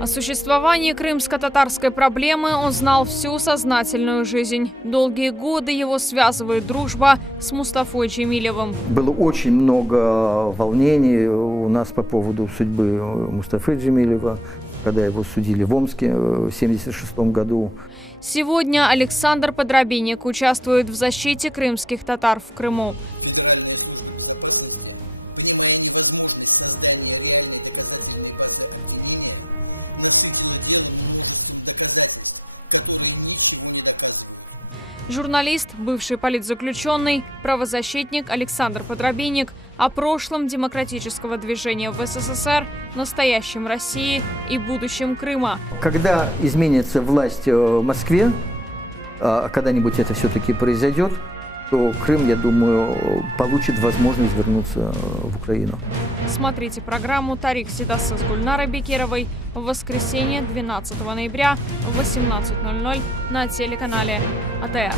О существовании крымско-татарской проблемы он знал всю сознательную жизнь. Долгие годы его связывает дружба с Мустафой Джемилевым. Было очень много волнений у нас по поводу судьбы Мустафы Джемилева, когда его судили в Омске в 1976 году. Сегодня Александр Подробинник участвует в защите крымских татар в Крыму. Журналист, бывший политзаключенный, правозащитник Александр Подробинник о прошлом демократического движения в СССР, настоящем России и будущем Крыма. Когда изменится власть в Москве, когда-нибудь это все-таки произойдет, то Крым, я думаю, получит возможность вернуться в Украину. Смотрите программу «Тарих Сидасы» с Гульнарой Бекировой в воскресенье 12 ноября в 18:00 на телеканале АТР.